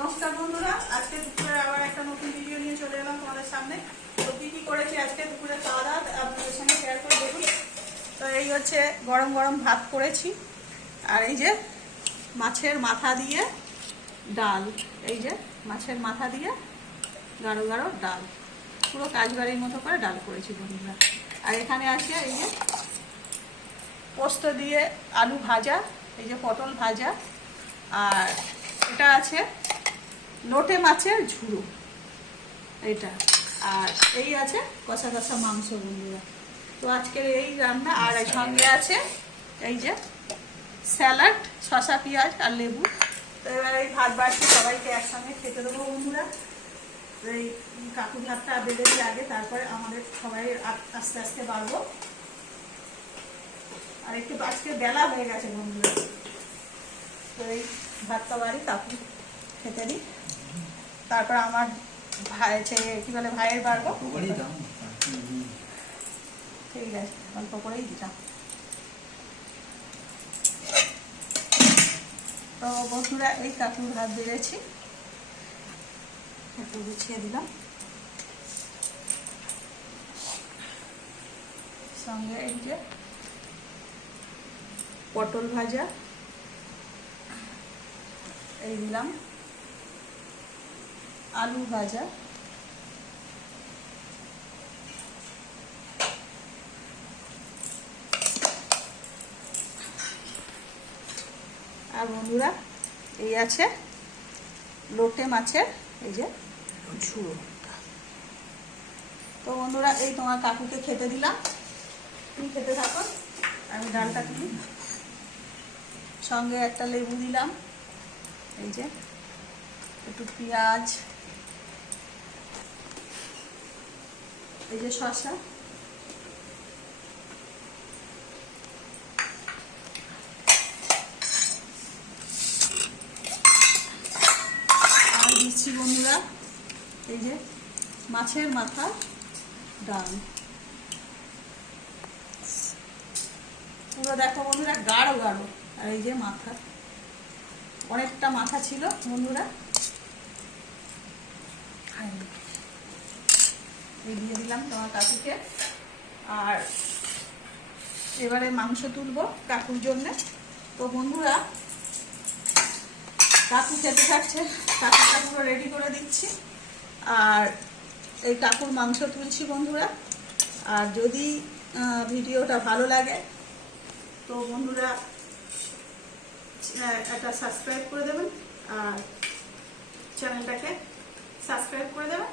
নমস্কার বন্ধুরা, আজকে দুপুরে আবার একটা নতুন ভিডিও নিয়ে চলে এলাম তোমাদের সামনে। তো কি করেছি আজকে দুপুরে খাওয়া দাওয়া আপনাদের সঙ্গে শেয়ার করে দেখুন। তো এই হচ্ছে গরম গরম ভাত করেছি, আর এই যে মাছের মাথা দিয়ে ডাল, এই যে মাছের মাথা দিয়ে গাঢ় গাঢ় ডাল, পুরো কাজবাড়ির মতো করে ডাল করেছি বন্ধুরা। আর এখানে আছে এই যে পোস্ত দিয়ে আলু ভাজা, এই যে পটল ভাজা, আর এটা আছে লোটে মাছের ঝুড়ো এটা, আর এই আছে কষা কষা মাংস বন্ধুরা। তো আজকের এই রান্না, আর সঙ্গে আছে এই যে স্যালাড, শসা পেঁয়াজ আর লেবু। তো এবার এই ভাত বাড়ছি, সবাইকে একসঙ্গে খেতে দেবো বন্ধুরা। এই কাকু ভাতটা বেড়ে দিয়ে আগে, তারপরে আমাদের সবাই আস্তে আস্তে বাড়বো। আর একটু আজকে বেলা হয়ে গেছে বন্ধুরা, তো এই ভাতটা বাড়ি কাকু খেতে দিই, তারপর আমার ভাই কি বলে ভাইয়ের বাড়বো। ঠিক আছে, অল্প করেই দিতাম। তো বন্ধুরা এই কাকুর ভাত বেড়েছি, একটু গুছিয়ে দিলাম, সঙ্গে এই যে পটল ভাজা এই দিলাম, আলু ভাজা, আর বন্ধুরা এই আছে লোটে মাছের এই যে ঝুড়ো। তো বন্ধুরা এই তোমার কাকুকে খেতে দিলাম, তুমি খেতে থাকো, আমি ডালটা তুলি। সঙ্গে একটা লেবু দিলাম, এই যে একটু পেঁয়াজ, এই যে শসা, আর দিচ্ছি বন্ধুরা এই যে মাছের মাথা ডাল। পুরো দেখো বন্ধুরা গাঢ় গাঢ়, আর এই যে মাথা, অনেকটা মাথা ছিল বন্ধুরা। এই দিয়ে দিলাম তোমার কাকুকে, আর এবারে মাংস তুলবো কাকুর জন্য। তো বন্ধুরা কাকু খেতে থাকছে, কাকুটা পুরো রেডি করে দিচ্ছি, আর এই কাকুর মাংস তুলছি বন্ধুরা। আর যদি ভিডিওটা ভালো লাগে তো বন্ধুরা একটা সাবস্ক্রাইব করে দেবেন, আর চ্যানেলটাকে সাবস্ক্রাইব করে দেবেন।